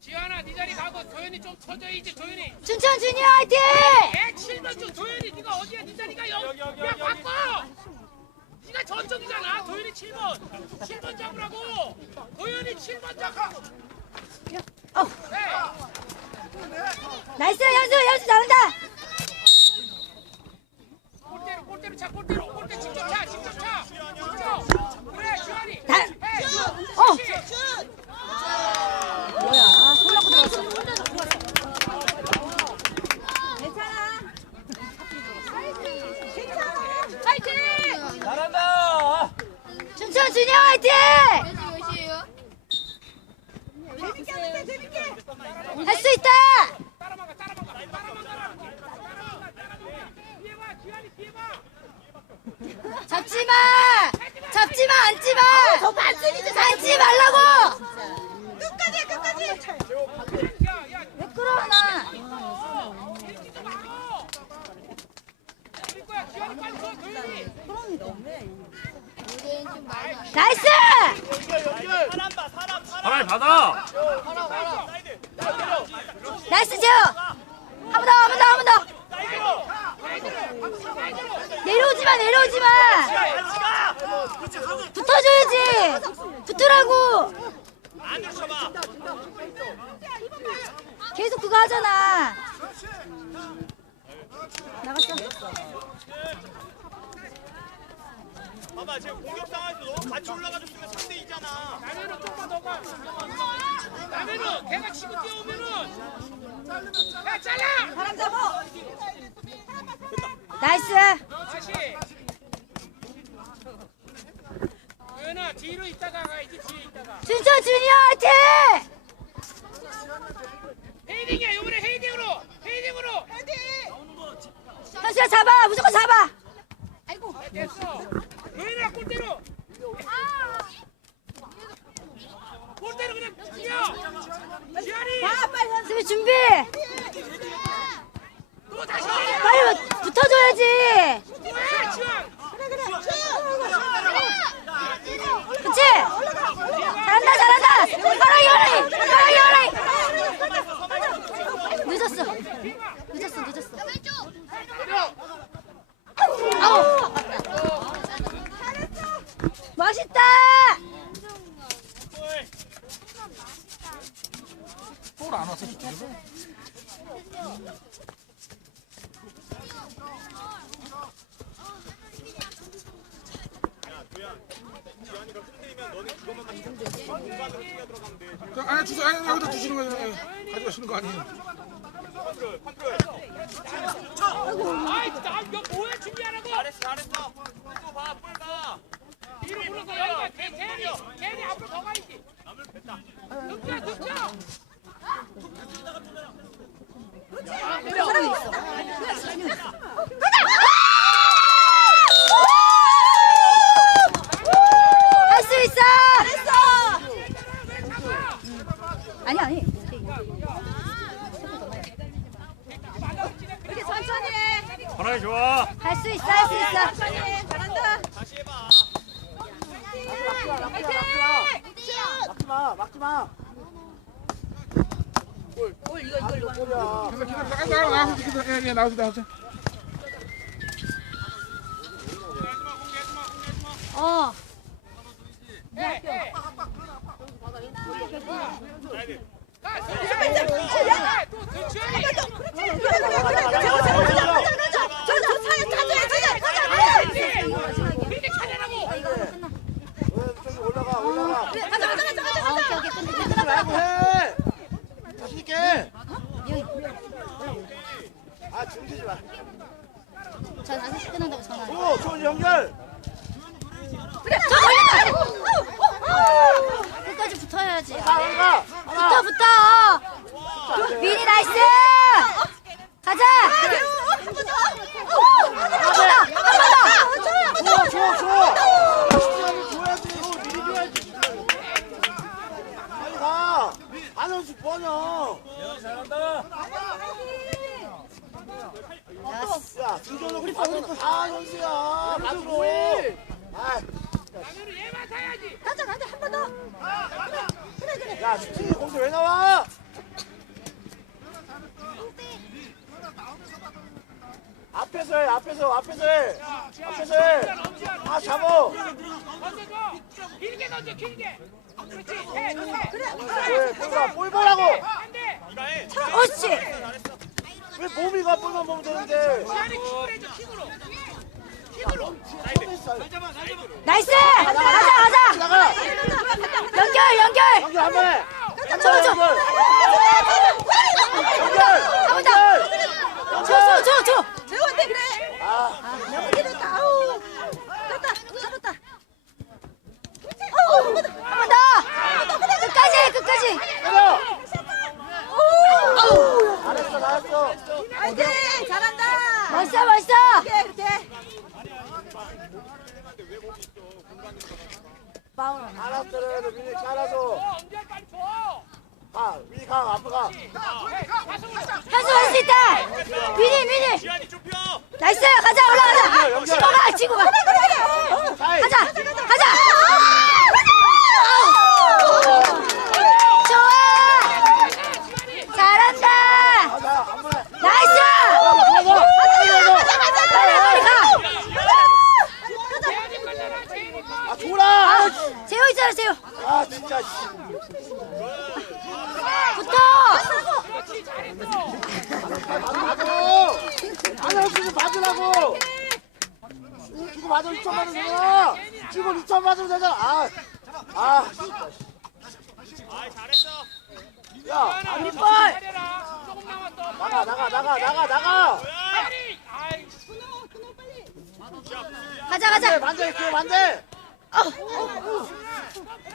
지현아 네 자리 가고 도현이 좀 쳐줘야지 도현이. 춘천 주니어 화이팅! 애 7번 좀 도현이. 네가 어디야? 네 자리가 여기 야 바꿔! 네가 저쪽이잖아. 도현이 7번. 7번 잡으라고. 도현이 7번 잡고 어. 네. 나이스 현수 현수 나온다 골대로 골대로 차 골대로 골대 직접 차 직접 차 직접 그래 지현이 다- 해 어. 그렇지. 뭐야 손 놓고 들어갔어 화이팅! 잘한다. 춘천 주니어 화이팅! 할 수 있다! 따라막아 따라막아 따라막아 따라막아 뒤에 봐 지현이 뒤에 봐 잡지 마! 잡지 마! 앉지 마! 앉지 말라고! 끝까지 끝까지! 야야 왜 끌어안아? 나이스! 사람이 받아. 나이스 재호! 한번 더, 한 번 더, 한 번 더! 내려오지 마, 내려오지 마! 붙어줘야지! 붙으라고! 계속 그거 하잖아. 나갔어. 봐봐 지금 공격 상황에서 너무 같이 올라가줬으면 3대 2잖아 나면은 좀만 더 가. 나면은 걔가 치고 뛰어오면은 야 잘라. 사람 잡아! 나이스! 다시. 도현아 뒤로 있다가 가야지 뒤에 있다가. 준천 주니어 화이팅! 헤이딩이야 이번에 헤이딩으로 헤이딩으로. 현수야 잡아! 무조건 잡아! 아, 됐어. 도현아 골대로. 골대로 그냥 뛰어. 지현이. 수비 준비! 또 다시. 빨리 붙어줘야지! 왜 지현? 그치? 잘한다 잘한다! 허랑이 허랑이! 허랑이 허랑이! 늦었어 늦었어 늦었어 아우 맛있다! 골안 왔어 지금. 지한이가 흔들리면 너네 그것만 같이 공 간으로 뛰어 들어가면 돼 자, 아니 주소 아니 여기다 두시는 거예요. 예. 가져가시는 거 아니에요. 컨트롤 컨트롤 아이 나 이거 뭐야 준비하라고. 잘했어 잘했어. 뿔봐뿔 봐. 뒤로 불러서 여기가 걔 걔니 걔니 앞으로 더 가야지. 눕혀 눕혀. 할 수 있어! 아니 아니 사람이 좋아. 할 수 있어 할수 있어 다시 해봐 기다려 기다려 나가 나가 나가 기다려 예, 예 나오세요 나오세요. 어해 해. 가또 지현이. 이렇게 차례라고. 저기 올라가 올라가 아, 오케이 오케이 끝내 끝내라고 해 자신 있게 아 중지지 마 전 5시 끝난다고 전화 오, 좋은 연결 그래 저 걸렸다 끝까지 붙어야지 나가 붙어 붙어 미니 나이스 가자 좋아 좋아 좋아 시간을 줘야지 미리 줘야지 빨리 가 안원수 뻔혀 잘한다. 야, 우리 아, 현수야. 가지고. 아, 남현우 얘만 타야지. 가자 가자 한 번 더. 그래 그래. 야, 슈팅이 거기서 왜 나와? 앞에서 해, 앞에서, 앞에서 해. 앞에서 해. 아, 잡어. 던져줘. 길게 던져 길게. 그렇지. 해. 해. 그래. 왜, 볼봐, 볼 보라고. 안 돼. 어씨. 왜 몸이가 볼만 보면 되는데. 해줘 킥으로. 킥으로. 나이스. 가자 가자. 나가. 연결 연결. 연결 한 번에. 한 줘, 번에 줘. 연결. 연결. 한 번 더. 줘, 줘, 줘. 재원대 그래. 아, 이렇게 됐다. 아우. 됐다. 잡았다. 어, 한번 더. 끝까지, 끝까지. 때려. 아우. 잘했어, 잘했어. 화이팅! 잘한다. 멋있어, 멋있어. 이렇게, 이렇게. 알았어, 그래, 민이 잘하서. 어, 엄지한 빨리 줘. 가, 민이 가, 앞으로 가. 현수 할 수 있다. 미니, 미니. 지한이 좁혀. 나이스. 가자, 올라가자. 연결. 치고 가, 치고 가. 사이. 가자, 가자. 아우. 좋아. 잘한다. 가자, 한 번에. 나이스. 가자, 가자. 빨리, 빨리 가. 재현이 거잖아. 재현이 거. 아, 줘라. 재호. 아, 진짜. 씨. 붙어. 지금 맞으라고. 지금 맞아, 2천 맞으면 되잖아. 지금 2천 맞으면 되잖아. 아, 아. 아, 잘했어. 야, 남았어. 나가, 나가, 나가, 나가, 나가. 가자, 가자. 만대, 그 만대.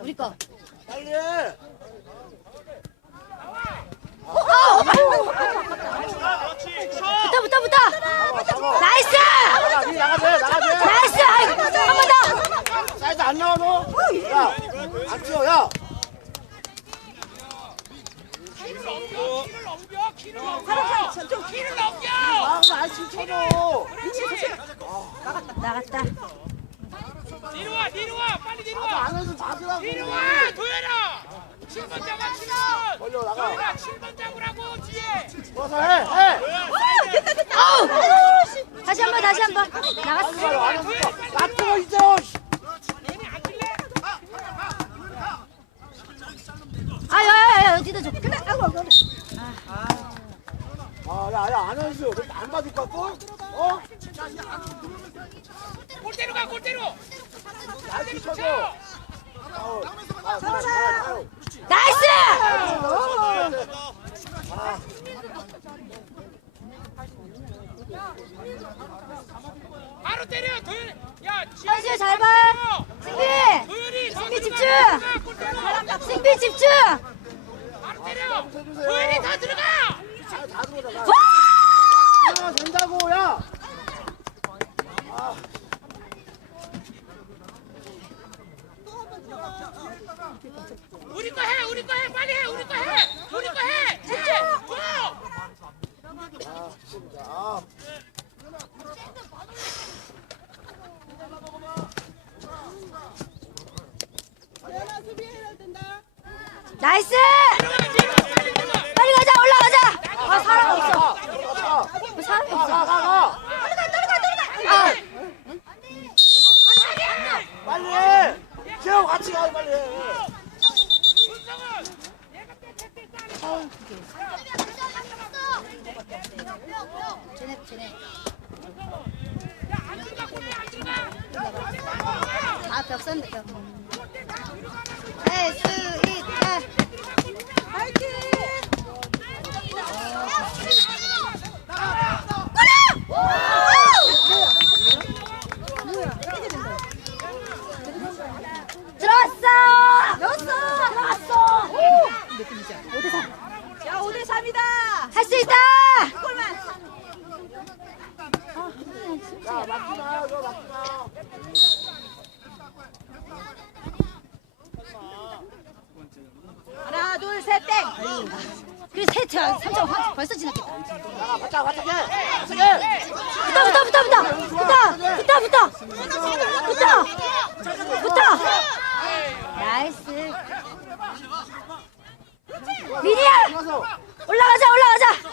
우리 거. 빨리 해. 어, 그렇지. 쳐. 붙어, 붙어, 붙어. 나이스. 나가, 민이 나가세, 나가세. 나이스. 한번 더. 사이드 안 나와, 너. 야, 안 뛰어, 야. 키를 넘겨. 키를 넘겨. 키를 넘겨. 키를 넘겨. 아, 나안 치쳐줘. 나갔다. 뒤로 와. 뒤로 와. 빨리 뒤로 와. 안 해서 맞으라고. 뒤로 와. 도현아. 7번 잡아. 7번. 걸려, 나가. 도현아 7번 잡으라고 뒤에. 와서 해, 해. 아우. 다시 한 번, 다시 한 번. 나갔어. 빨리 안 해서. 나 뜨거, 이제. 아, 야, 야, 야, 어디다 줘. 그래. 아이고, 아이고. 아, 야, 야, 안 해서. 안 받을 것 같고? 어? 골대로 가. 골대로. 아, 아, 아우. 나이스. 아, 바로 때려. 현수야, 잘 봐. 승비. 승비 들어가. 집중. 들어가. 승비 집중. 바로 때려. 도현이 더 들어가. 아, 다! 야, 된다고, 야. 우리 거 해. 우리 거 해. 빨리 해. 우리 거 해. 우리 거 해. 해. 줘. 아, 진짜. 아. 나이스. 빨리. 빨리 가자. 올라가자. 아, 사람 없어. 가, 가, 왜 사람이 가, 없어. 가, 가, 가. 아, 빨리 해. 재호 같이 가, 빨리 해. 윤성은 내가 때 쟤네, 쟤네. 야, 안 들어가. 골대 안 들어가. 아, 벽. 할수 있다. 파이팅! 들어왔어! 넣었어! 들어왔어! 야, 5대 3이다! 할 수 있다! 야, 막지 마, 이거 막지 마. 하나, 둘, 셋, 땡! 그리고 세트 3점 벌써 지났겠다. 나가 바짝 바짝 해 바짝 해 붙어 붙어 붙어 붙어. 붙어 붙어 붙어. 붙어 붙어. 나이스. 미니야! 올라가자 올라가자